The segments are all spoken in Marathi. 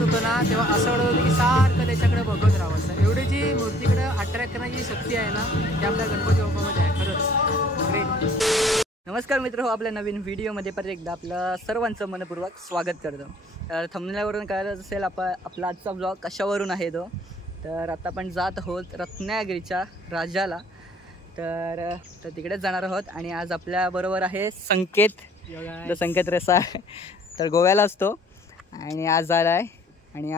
वाढत होतं ना तेव्हा असं वाटत होतं की सारखं त्याच्याकडे बघत राहावं. एवढी जी मूर्तीकडे अट्रॅक्ट करण्याची शक्ती आहे ना ती आपल्या गणपती बाप्पामध्ये आहे. खरंच ग्रेट. नमस्कार मित्र, हो आपल्या नवीन व्हिडिओमध्ये परत एकदा आपलं सर्वांचं मनपूर्वक स्वागत करतो. तर थंबनेलवरून कळलं असेल आपला आजचा ब्लॉग कशावरून आहे तो. तर आता आपण जात आहोत रत्नागिरीच्या राजाला. तर तिकडेच जाणार आहोत आणि आज आपल्याबरोबर आहे संकेत. संकेत रसा तर गोव्याला असतो आणि आज आला आहे आणि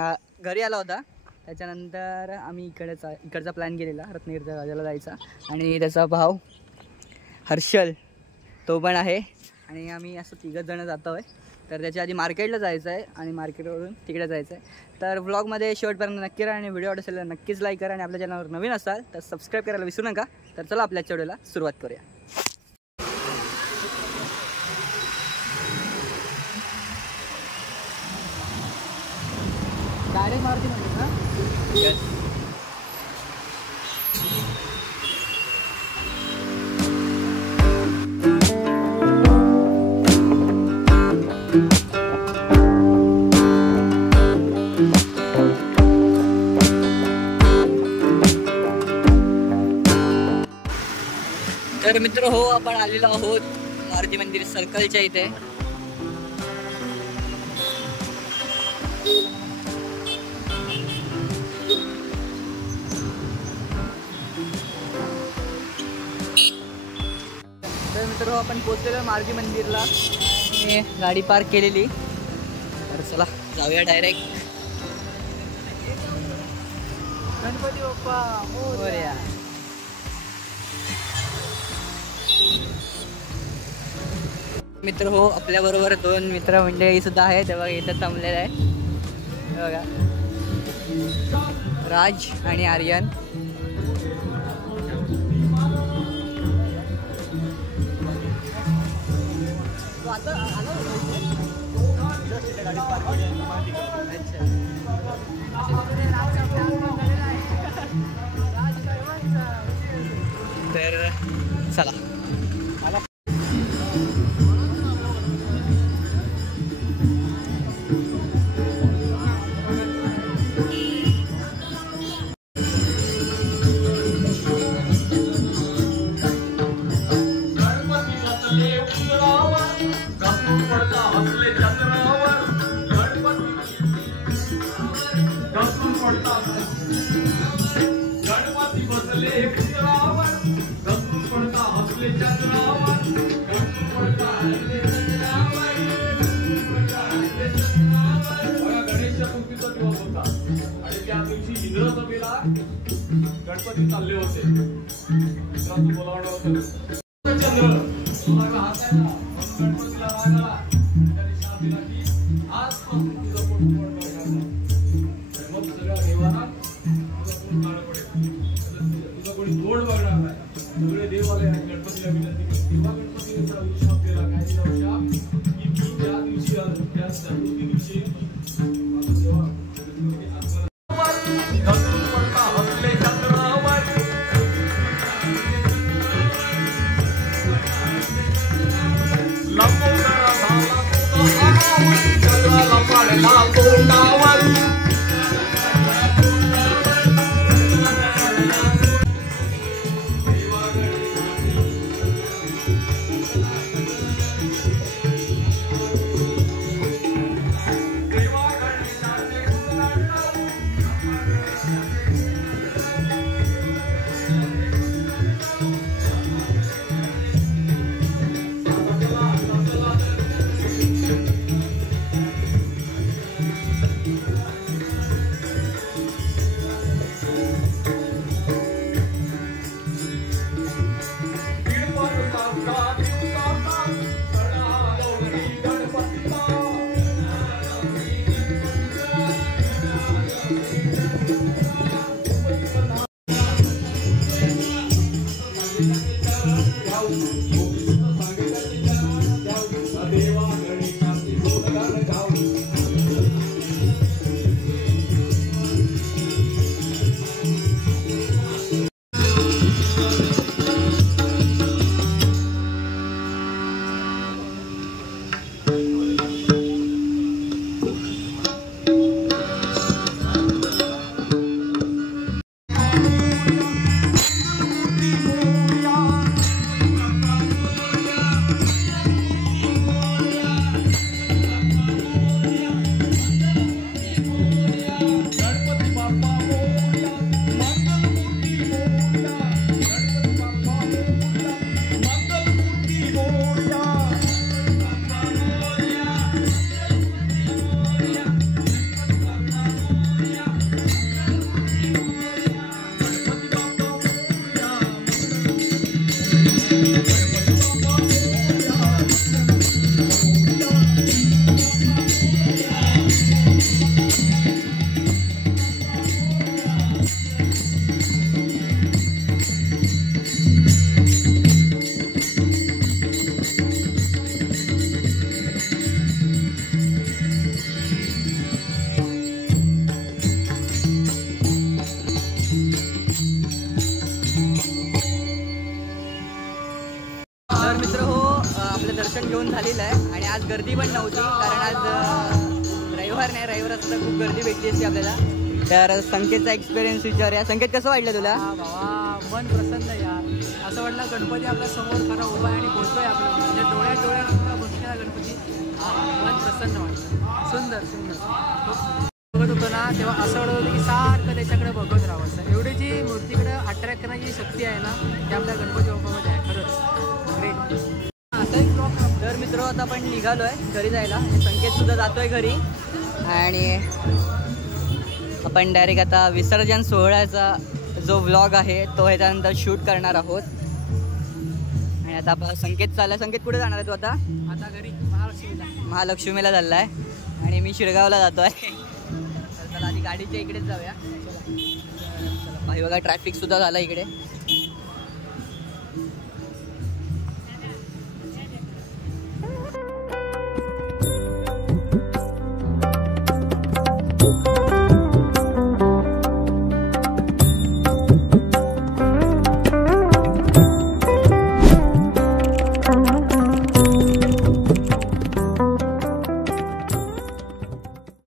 घरी आला होता. त्याच्यानंतर आम्ही इकडचा प्लॅन केलेला रत्नागिरीच्या राजाला जायचा आणि त्याचा भाव हर्षल तो पण आहे आणि आम्ही असं तिघच जण जातो आहे. तर त्याच्या आधी मार्केटला जायचं आहे आणि मार्केटवरून तिकडे जायचं आहे. तर व्लॉगमध्ये शेवटपर्यंत नक्की राहा आणि व्हिडिओ आवडत असेल तर नक्कीच लाईक करा आणि आपल्या चॅनलवर नवीन असाल तर सबस्क्राईब करायला विसरू नका. तर चला आपल्या व्हिडिओला सुरुवात करूया. डायरेक्ट मारुती मंदिर ना? यस. तर मित्र हो, आपण आलेलो आहोत मारुती मंदिर सर्कलच्या इथे. तर मित्र हो, आपण पोहोचलेलो मारुती मंदिरला आणि गाडी पार्क केलेली. तर चला जाऊया डायरेक्ट. गणपती बाप्पा मोरया. मित्र हो, आपल्याबरोबर दोन मित्रमंडळी सुद्धा आहे. तेव्हा इथं थांबलेलं आहे बघा, राज आणि आर्यन. तर चला गणपती चालले होते. बोलावलं होतं चंद्र गणपतीला रागाला त्यांनी शाप दिला की आजपासून तुझं पोट बघणार नाही. मग सगळ्या देवाला तुझं पोट काढं पडेल, तुझं कोणी तोड बघणार नाही. सगळे देव आले आणि गणपतीला विनंती केली. तेव्हा गणपतीने शाप दिला. काय दिला शाप की मी ज्या दिवशी आलो त्या चतुर्थी दिवशी देवा घेऊन झालेलं आहे आणि आज गर्दी पण नव्हती कारण आज रविवार नाही, रविवार असतं खूप गर्दी भेटली असते आपल्याला. तर संकेतचा एक्सपिरियन्स विचारूया. संकेत कसं वाटलं तुला? बाबा मन प्रसन्न यार, असं वाटलं गणपती आपल्या समोर खरं उभा आहे आणि बोलतोय आपल्याला, म्हणजे डोळ्यात बसलेला गणपती. मन प्रसन्न वाटतं, सुंदर सुंदर. बघत होतो ना तेव्हा असं वाटत होतं की सारखं त्याच्याकडे बघत राहावं असं. एवढी जी मूर्तीकडे अट्रॅक्ट करण्याची शक्ती आहे ना ती आपल्या गणपती बाप्पामध्ये आहे. खरंच ग्रेट. असं एक ब्लॉग. तर मित्र आता आपण निघालो आहे घरी जायला. संकेत सुद्धा जातोय घरी आणि आपण डायरेक्ट आता विसर्जन सोहळ्याचा जो व्लॉग आहे तो ह्याच्यानंतर शूट करणार आहोत. आणि आता आपला संकेत चालला. संकेत कुठे जाणार आहे तू आता? आता घरी महालक्ष्मीला चालला आहे आणि मी शिरगावला जातो आहे. तर चला आधी गाडीच्या इकडेच जाऊया. चला पाही बघा ट्रॅफिक सुद्धा झाला इकडे.